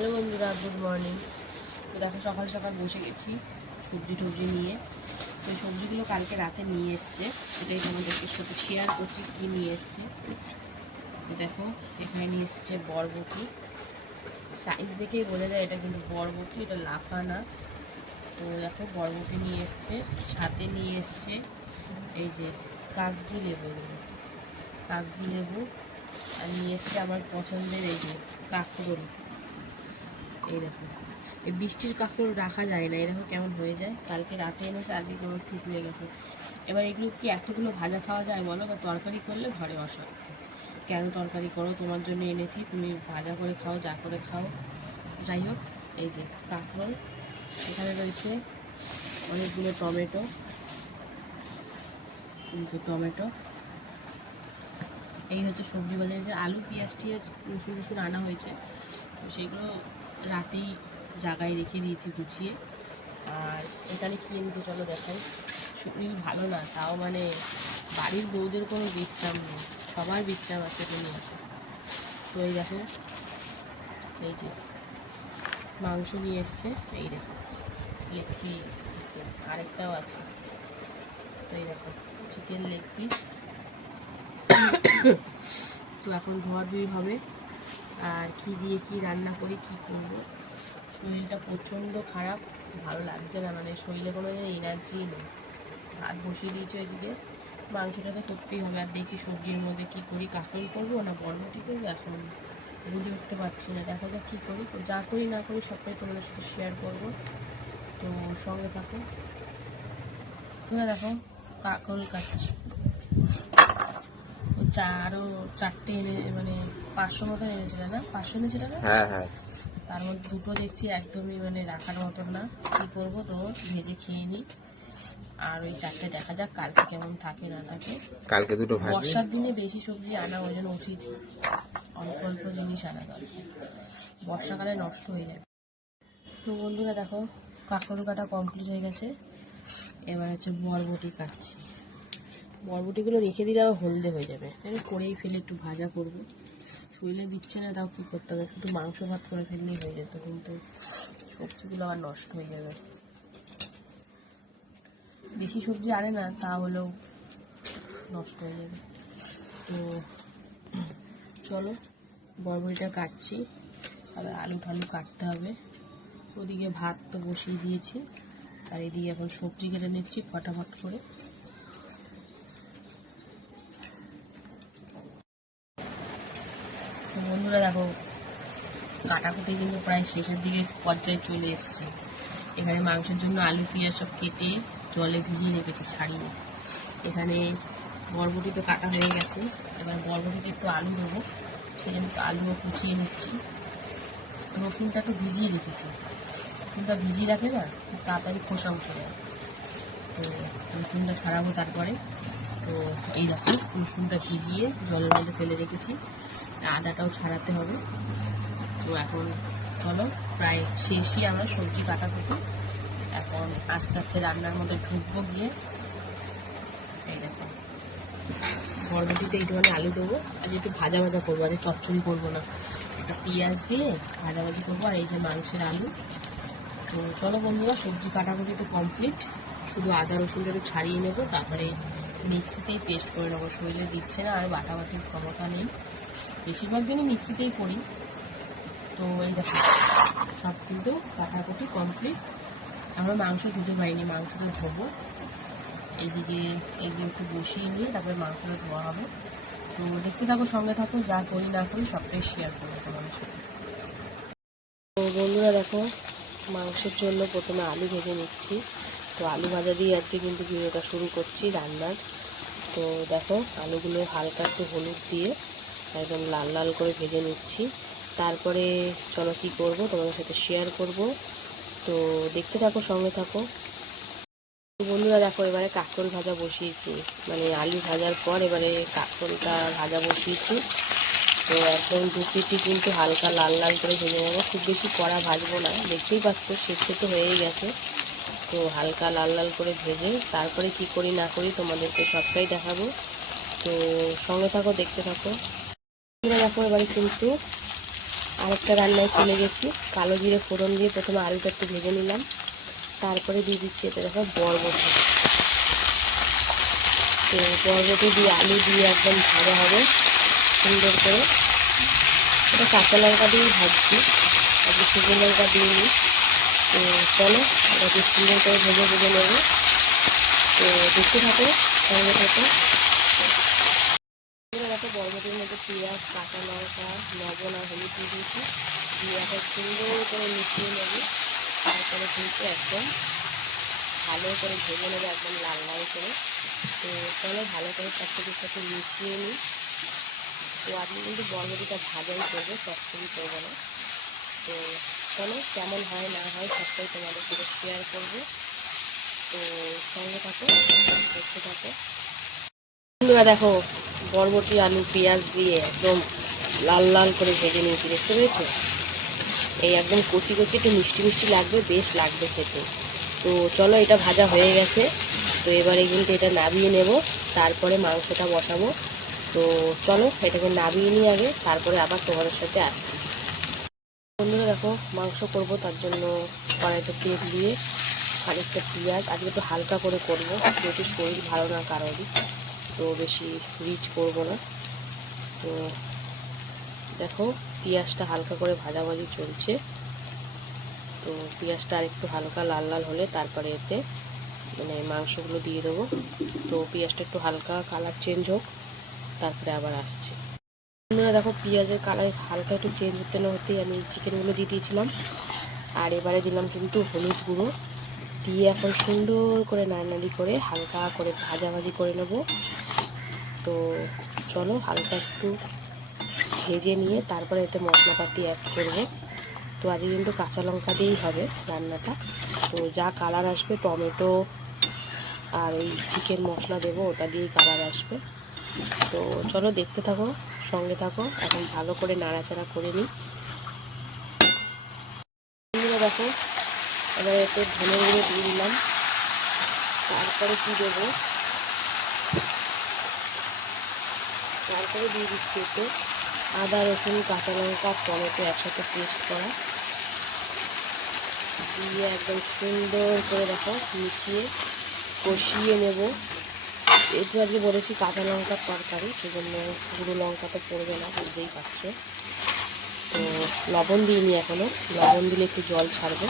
Hello বন্ধুরা, good morning. তো দেখো সকাল সকাল বসে গেছি সবজি টবজি নিয়ে। তো সবজিগুলো কালকে রাতে নিয়ে এসছে, সেটাই তোমাদেরকে সাথে শেয়ার করছি কী নিয়ে এসছে। তো দেখো এখানে নিয়ে এসছে বরবটি, সাইজ দেখেই বোঝা যায় এটা কিন্তু বরবটি, এটা লাফা না। তো দেখো বরবটি নিয়ে এসছে, সাথে নিয়ে এসছে এই যে কাগজি লেবু, কাগজি লেবু, আর নিয়ে এসছে আমার পছন্দের এই যে কাঁকরোল। এই দেখো, এই বৃষ্টির কাঁকরোল রাখা যায় না, এই দেখো কেমন হয়ে যায়। কালকে রাতে এনেছে, আজকে কেমন ঠিক হয়ে গেছে। এবার এগুলো কি একটুগুলো ভাজা খাওয়া যায় বলো, বা তরকারি করলে ঘরে অশান্তি। কেন তরকারি করো, তোমার জন্য এনেছি, তুমি ভাজা করে খাও, যা করে খাও। যাই হোক, এই যে কাঁকরোল, এখানে রয়েছে অনেকগুলো টমেটো, টমেটো। এই হচ্ছে সবজি বাজারে যে আলু পেঁয়াজ টিয়াজ রসুন রসুন আনা হয়েছে, তো সেগুলো রাতেই জায়গায় রেখে দিয়েছি গুছিয়ে। আর এখানে কী এনেছে চলো দেখাই। শরীর ভালো না, তাও মানে বাড়ির বউদের কোনো বিশ্রাম নেই, সবার বিশ্রাম আছে দুনিয়াতে। তো এই দেখো, এই যে মাংস নিয়ে এসছে, এই দেখো লেগ পিস চিকেন, আরেকটাও আছে। তো এই দেখো চিকেন লেগ পিস। তো এখন ধোয়াধুয়ি হবে, আর কি দিয়ে কি রান্না করি কি করব। শরীরটা প্রচণ্ড খারাপ, ভালো লাগছে না, মানে শরীরে কোনো এনার্জি নেই। ভাত বসিয়ে দিয়েছে ওইদিকে, মাংসটা তো করতেই হবে। আর দেখি সবজির মধ্যে কি করি, কাঁকরোল করবো না বরবটি করবো, এখন বুঝে উঠতে পারছি না। দেখা যাক কী করি। তো যা করি না করি সবটাই তোমাদের সাথে শেয়ার করব, তো সঙ্গে থাকো। তোমরা দেখো কাঁকরোল কাটছি, আরও চারটে এনে, মানে 500 মতন এনেছিল না, 500 এনেছিল না? হ্যাঁ হ্যাঁ। তার মধ্যে দুটো দেখছি একদমই মানে রাখার মতন না। কী করবো, তো ভেজে খেয়ে নিই। আর ওই চারটে দেখা যাক কালকে কেমন থাকে না থাকে। কালকে দুটো ভাজি। বর্ষার দিনে বেশি সবজি আনা ওই জন্য উচিত, অল্প অল্প জিনিস আনা দরকার, বর্ষাকালে নষ্ট হয়ে যাবে। তো বন্ধুরা দেখো কাঁকরোল কাটা কমপ্লিট হয়ে গেছে, এবার হচ্ছে বরবটি কাটছি। বরবটিগুলো রেখে দিলে আবার হলদে হয়ে যাবে, তাই করেই ফেলে একটু ভাজা করবো। শরীরে দিচ্ছে না, তাও কী করতে হবে, শুধু মাংস ভাত করে ফেললেই হয়ে যেত, কিন্তু সবজিগুলো আবার নষ্ট হয়ে যাবে। বেশি সবজি আনে না, তা হলেও নষ্ট হয়ে যাবে। তো চলো বরবটিটা কাটছি, আবার আলু ঠালু কাটতে হবে। ওদিকে ভাত তো বসিয়ে দিয়েছি, আর এদিকে এখন সবজি কেটে নিচ্ছি ফটাফট করে। তো বন্ধুরা দেখো কাটাকুটি কিন্তু প্রায় শেষের দিকে পর্যায়ে চলে এসছে। এখানে মাংসের জন্য আলু পেঁয়াজ সব কেটে জলে ভিজিয়ে রেখেছি, ছাড়িয়ে। এখানে বরবটি তো কাটা হয়ে গেছে, এবার বরবটিতে একটু আলু দেবো, সেজন্য একটু আলুও কুচিয়ে নিচ্ছি। রসুনটা একটু ভিজিয়ে রেখেছি, রসুনটা ভিজিয়ে রাখলে না খুব তাড়াতাড়ি খোসা উঠে যায়। তো রসুনটা ছাড়াবো তারপরে। তো এই দেখো রসুনটা ভিজিয়ে জলের মধ্যে ফেলে রেখেছি, আদাটাও ছাড়াতে হবে। তো এখন চলো প্রায় শেষই আমরা সবজি কাটাকুটি, এখন আস্তে আস্তে রান্নার মধ্যে ঢুকবো গিয়ে। এই দেখো বরবটিতে এইটুখানি আলু দেবো, আজ একটু ভাজা ভাজা করবো, আজ চচ্চড়ি করবো না, একটা পেঁয়াজ দিয়ে ভাজাভাজি করবো। আর এই যে মাংসের আলু। তো চলো বন্ধুরা সবজি কাটাকুটি তো কমপ্লিট, শুধু আদা রসুনটা একটু ছাড়িয়ে নেবো, তারপরে মিক্সিতেই পেস্ট করে নেবো। শরীরে দিচ্ছে না, আর বাটাবাটির ক্ষমতা নেই, বেশিরভাগ দিনই মিক্সিতেই করি। তো এই দেখো সব কিন্তু কাটাকুটি কমপ্লিট। আমরা মাংস ধুতে পারিনি, মাংসটা ধোবো। এইদিকে এগুলো একটু বসিয়ে নিয়ে তারপরে মাংসটা ধোয়া হবে। তো দেখতে থাকো, সঙ্গে থাকো, যা করি না করি সবটাই শেয়ার করবো তোমাদের সাথে। তো বন্ধুরা দেখো মাংসের জন্য প্রথমে আলু ভেজে নিচ্ছি। তো আলু ভাজা দিয়ে আজকে কিন্তু ভিডিওটা শুরু করছি রান্নার। তো দেখো আলুগুলো হালকা একটু হলুদ দিয়ে একদম লাল লাল করে ভেজে নিচ্ছি। তারপরে চলো কী করবো তোমাদের সাথে শেয়ার করব, তো দেখতে থাকো, সঙ্গে থাকো। বন্ধুরা দেখো এবারে কাঁকরোল ভাজা বসিয়েছি, মানে আলু ভাজার পর এবারে কাঁকরোলটা ভাজা বসিয়েছি। তো একদম দু পিটি কিন্তু হালকা লাল লাল করে ভেজে নেবো, খুব বেশি কড়া ভাজবো না, দেখতেই পাচ্ছ সেদ্ধ তো হয়েই গেছে। তো হালকা লাল লাল করে ভেজে তারপরে কি করি না করি তোমাদেরকে সবটাই দেখাবো, তো সঙ্গে থাকো, দেখতে থাকো। দেখো এবারে কিন্তু আরেকটা রান্নায় চলে গেছি। কালো জিরে ফোড়ন দিয়ে প্রথমে আলুটা একটু ভেজে নিলাম, তারপরে দিয়ে দিচ্ছি এতে দেখো বরবটি। তো বরবটি দিয়ে আলু দিয়ে একদম ভাজা হবে সুন্দর করে। এটা কাঁচা লঙ্কা দিয়েই ভাজছি, আজকে শুকনো লঙ্কা দিইনি। তো চলো এটাকে সুন্দর করে ভেজে ভেজে নেবো। তো দেখতে থাকো, সঙ্গে থাকো। দেখো বরবটির মধ্যে পেঁয়াজ, কাঁচা লঙ্কা, লবণ আর হলুদ দিয়ে দিয়েছি, দিয়ে এখন সুন্দর করে মিশিয়ে নেবো। তারপরে কিন্তু একদম ভালো করে ভেজে নেবো, একদম লাল লাল করে। তো চলো ভালো করে সবকিছুর সাথে মিশিয়ে নিই। তো আপনি কিন্তু বরবটিটা ভাজাই করবো, চটচড়ি করবো না। তো চলো কেমন হয় না হয় সবটাই তোমাদের সাথে শেয়ার করবো। তো সঙ্গে থাকো, দেখতে থাকো। বন্ধুরা দেখো বরবটি আলু পেঁয়াজ দিয়ে একদম লাল লাল করে ভেজে নিয়েছি, দেখতে পেয়েছো? এই একদম কচি কচি একটু মিষ্টি মিষ্টি লাগবে, বেশ লাগবে খেতে। তো চলো এটা ভাজা হয়ে গেছে। তো এবারে কিন্তু এটা নাবিয়ে নেব, তারপরে মাংসটা বসাবো। তো চলো এটাকে নাবিয়ে নিই আগে, তারপরে আবার তোমাদের সাথে আসছি। বন্ধুরা দেখো মাংস করব, তার জন্য কড়াইতে তেল দিয়ে খানিকটা পেঁয়াজ, আজকে একটু হালকা করে করবো, যেহেতু শরীর ভালো না কারোরই, তো বেশি রিচ করব না। তো দেখো পেঁয়াজটা হালকা করে ভাজাভাজি চলছে। তো পেঁয়াজটা আর একটু হালকা লাল লাল হলে তারপরে এতে মানে মাংসগুলো দিয়ে দেবো। তো পেঁয়াজটা একটু হালকা কালার চেঞ্জ হোক, তারপরে আবার আসছে। বন্ধুরা দেখো পেঁয়াজের কালার হালকা একটু চেঞ্জ হতে না হতেই আমি চিকেনগুলো দিয়ে দিয়েছিলাম, আর এবারে দিলাম কিন্তু হলুদ গুঁড়ো দিয়ে এখন সুন্দর করে নাড়ানাড়ি করে হালকা করে ভাজাভাজি করে নেব। তো চলো হালকা একটু ভেজে নিয়ে তারপরে এতে মশলাপাতি অ্যাড করবো। তো আজকে কিন্তু কাঁচা লঙ্কা দিয়েই হবে রান্নাটা। তো যা কালার আসবে টমেটো আর ওই চিকেন মশলা দেবো, ওটা দিয়েই কালার আসবে। তো চলো দেখতে থাকো, সঙ্গে থাকো। এখন ভালো করে নাড়াচাড়া করে নিই। দেখো এবার এতে ধনে গুঁড়ো দিয়ে দিলাম, তারপরে কি দেবো, তারপরে দিয়ে দিচ্ছি এতে আদা রসুন কাঁচা লঙ্কা টমেটো একসাথে পেস্ট করা, দিয়ে একদম সুন্দর করে দেখো মিশিয়ে কষিয়ে নেব। একটু আজকে বলেছি কাঁচা লঙ্কার তরকারি, সেজন্য গুঁড়ো লঙ্কা তো পড়বে না, বুঝতেই পারছো। তো লবণ দিইনি এখনও, লবণ দিলে একটু জল ছাড়বে।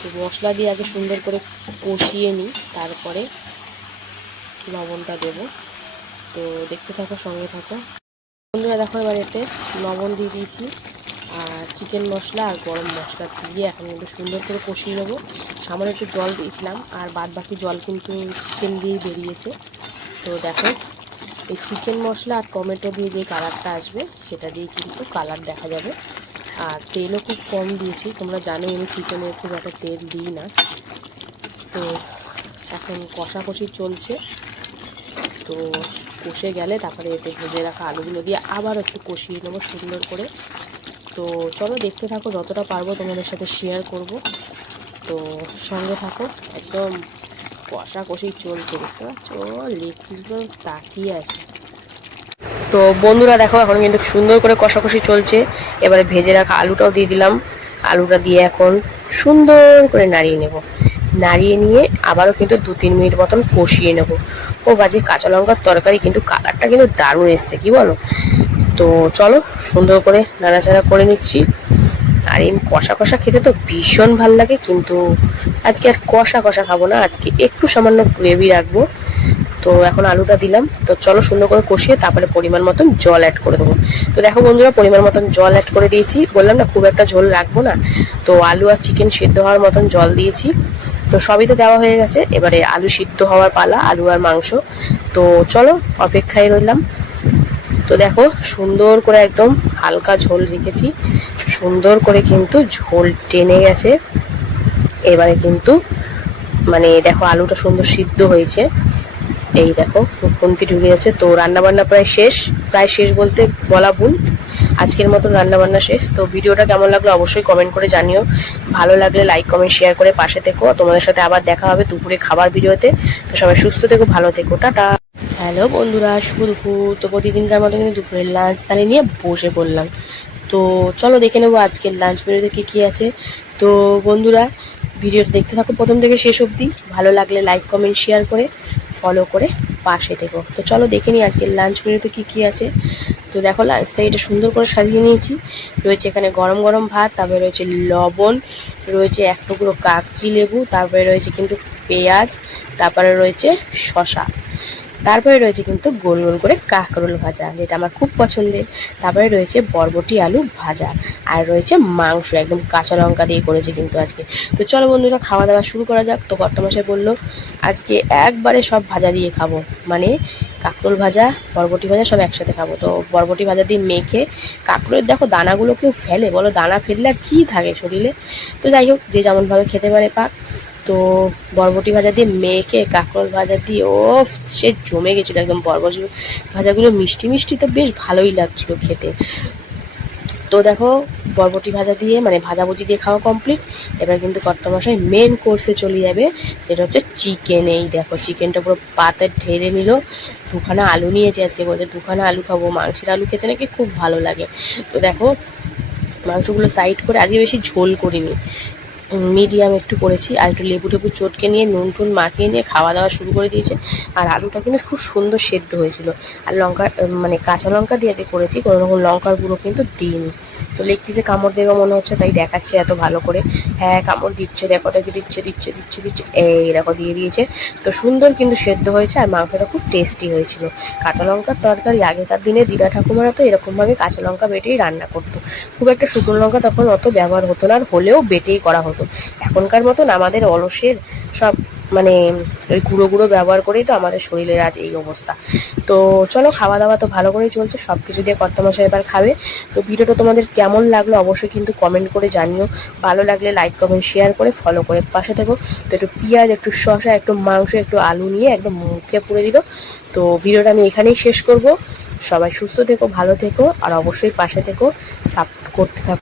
তো মশলা দিয়ে আগে সুন্দর করে কষিয়ে নিই, তারপরে লবণটা দেবো। তো দেখতে থাকো, সঙ্গে থাকো। বন্ধুরা দেখো এবার এতে লবণ দিয়ে দিয়েছি, আর চিকেন মশলা আর গরম মশলা দিয়ে এখন কিন্তু সুন্দর করে কষিয়ে নেবো। সামান্য একটু জল দিয়েছিলাম, আর বাদ বাকি জল কিন্তু চিকেন দিয়েই বেরিয়েছে। তো দেখো এই চিকেন মশলা আর টমেটো দিয়ে যে কালারটা আসবে, সেটা দিয়ে কিন্তু কালার দেখা যাবে। আর তেলও খুব কম দিয়েছি, তোমরা জানো আমি চিকেনে খুব একটা তেল দিই না। তো এখন কষাকষি চলছে। তো কষে গেলে তারপরে এতে ভেজে রাখা আলুগুলো দিয়ে আবার একটু কষিয়ে নেবো সুন্দর করে। তো চলো দেখতে থাকো, যতটা পারবো তোমাদের সাথে শেয়ার করব। তো সঙ্গে থাকো, একদম কষাকষি চলছে, দেখতে পাচ্ছ লেগ পিসগুলো তাকিয়ে আছে। তো বন্ধুরা দেখো এখন কিন্তু সুন্দর করে কষাকষি চলছে। এবারে ভেজে রাখা আলুটাও দিয়ে দিলাম, আলুটা দিয়ে এখন সুন্দর করে নাড়িয়ে নেব। নাড়িয়ে নিয়ে আবারও কিন্তু 2-3 মিনিট মতন কষিয়ে নেব। ও বাজে কাঁচা লঙ্কার তরকারি, কিন্তু কালারটা কিন্তু দারুণ এসছে, কি বলো? তো চলো সুন্দর করে নাড়াচাড়া করে নিচ্ছি। আর এই কষা কষা খেতে তো ভীষণ ভাল লাগে, কিন্তু আজকে আর কষা কষা খাবো না, আজকে একটু সামান্য গ্রেভি রাখবো। তো এখন আলুটা দিলাম, তো চলো সুন্দর করে কষিয়ে তারপরে পরিমাণ মতন জল অ্যাড করে দেবো। তো দেখো বন্ধুরা পরিমাণ মতন জল অ্যাড করে দিয়েছি, বললাম না খুব একটা ঝোল রাখবো না। তো আলু আর চিকেন সিদ্ধ হওয়ার মতন জল দিয়েছি। তো সবই তো দেওয়া হয়ে গেছে, এবারে আলু সিদ্ধ হওয়ার পালা, আলু আর মাংস। তো চলো অপেক্ষায় রইলাম। তো দেখো সুন্দর করে একদম হালকা ঝোল রেখেছি, সুন্দর করে কিন্তু ঝোল টেনে গেছে। এবারে কিন্তু মানে দেখো আলুটা সুন্দর সিদ্ধ হয়েছে, এই দেখো খুন্তি ঢুকে গেছে। তো রান্নাবান্না প্রায় শেষ বলতে বলা ভুল, আজকের মতন রান্নাবান্না শেষ। তো ভিডিওটা কেমন লাগলো অবশ্যই কমেন্ট করে জানিও, ভালো লাগলে লাইক কমেন্ট শেয়ার করে পাশে থেকো। তোমাদের সাথে আবার দেখা হবে দুপুরে খাবার ভিডিওতে। তো সবাই সুস্থ থেকো, ভালো থেকো, টাটা। হ্যালো বন্ধুরা, শুভ দুপুর। তো প্রতিদিনকার মতো কিন্তু দুপুরের লাঞ্চ তাহলে নিয়ে বসে পড়লাম। তো চলো দেখে নেবো আজকের লাঞ্চ মেনুতে কী কী আছে। তো বন্ধুরা, ভিডিওটা দেখতে থাকো প্রথম থেকে শেষ অবধি। ভালো লাগলে লাইক কমেন্ট শেয়ার করে ফলো করে পাশে থেকো। তো চলো দেখে নিই আজকের লাঞ্চ মেনুতে কী কী আছে। তো দেখো লাঞ্চটা এটা সুন্দর করে সাজিয়ে নিয়েছি। রয়েছে এখানে গরম গরম ভাত, তারপরে রয়েছে লবণ, রয়েছে এক টুকরো কাগজি লেবু, তারপরে রয়েছে কিন্তু পেঁয়াজ, তারপরে রয়েছে শসা, তারপরে রয়েছে কিন্তু গোল গোল করে কাঁকরোল ভাজা, যেটা আমার খুব পছন্দের। তারপরে রয়েছে বরবটি আলু ভাজা, আর রয়েছে মাংস একদম কাঁচা লঙ্কা দিয়ে করেছে কিন্তু আজকে। তো চলো বন্ধুরা, খাওয়া দাওয়া শুরু করা যাক। তো কর্তামশাই বললো আজকে একবারে সব ভাজা দিয়ে খাবো, মানে কাঁকরোল ভাজা বরবটি ভাজা সব একসাথে খাবো। তো বরবটি ভাজা দিয়ে মেখে, কাঁকরোলের দেখো দানাগুলো কেউ ফেলে বলো, দানা ফেললে আর কী থাকে শরীরে। তো যাই হোক, যে যেমনভাবে খেতে পারে পাক। তো বরবটি ভাজা দিয়ে মেখে কাঁকরোল ভাজা দিয়ে ও সে জমে গেছিলো একদম। বরবটি ভাজাগুলো মিষ্টি মিষ্টি, তো বেশ ভালোই লাগছিলো খেতে। তো দেখো বরবটি ভাজা দিয়ে মানে ভাজাভুজি দিয়ে খাওয়া কমপ্লিট। এবার কিন্তু কর্তামশাই মেন কোর্সে চলে যাবে, যেটা হচ্ছে চিকেন। এই দেখো চিকেনটা পুরো পাতে ঢেলে নিল। দুখানা আলু নিয়েছে আজকে, বলছে দুখানা আলু খাবো, মাংসের আলু খেতে নাকি খুব ভালো লাগে। তো দেখো মাংসগুলো সাইড করে, আজকে বেশি ঝোল করিনি, মিডিয়াম একটু করেছি। আর একটু লেবু টেবু চটকে নিয়ে নুন টুন মাখিয়ে নিয়ে খাওয়া দাওয়া শুরু করে দিয়েছে। আর আলুটা কিন্তু খুব সুন্দর সেদ্ধ হয়েছিল। আর লঙ্কা মানে কাঁচা লঙ্কা দিয়ে যে করেছি, কোনো রকম লঙ্কার গুঁড়ো কিন্তু দিইনি। তো লেগ পিসে কামড় দেবে মনে হচ্ছে, তাই দেখাচ্ছে এত ভালো করে। হ্যাঁ কামড় দিচ্ছে, দেখো দেখে দিচ্ছে দিচ্ছে দিচ্ছে দিচ্ছে, এই দেখো দিয়ে দিয়েছে। তো সুন্দর কিন্তু সেদ্ধ হয়েছে, আর মাংসটা খুব টেস্টি হয়েছিল। কাঁচা লঙ্কার তরকারি আগেকার দিনে দিদা ঠাকুমারা তো এরকমভাবে কাঁচা লঙ্কা বেটেই রান্না করতো। খুব একটা শুকনো লঙ্কা তখন অত ব্যবহার হতো না, আর হলেও বেটেই করা হতো। এখনকার মতন আমাদের অলসের সব মানে ওই গুঁড়ো গুঁড়ো ব্যবহার করেই তো আমাদের শরীরের আজ এই অবস্থা। তো চলো খাওয়া দাওয়া তো ভালো করেই চলছে, সব কিছু দিয়ে কর্তামশাই এবার খাবে। তো ভিডিওটা তোমাদের কেমন লাগলো অবশ্যই কিন্তু কমেন্ট করে জানিও। ভালো লাগলে লাইক কমেন্ট শেয়ার করে ফলো করে পাশে থেকো। তো একটু পেঁয়াজ, একটু শসা, একটু মাংস, একটু আলু নিয়ে একদম মুখে পুড়ে দিল। তো ভিডিওটা আমি এখানেই শেষ করব। সবাই সুস্থ থেকো, ভালো থেকো, আর অবশ্যই পাশে থেকো, সাপোর্ট করতে থাকো।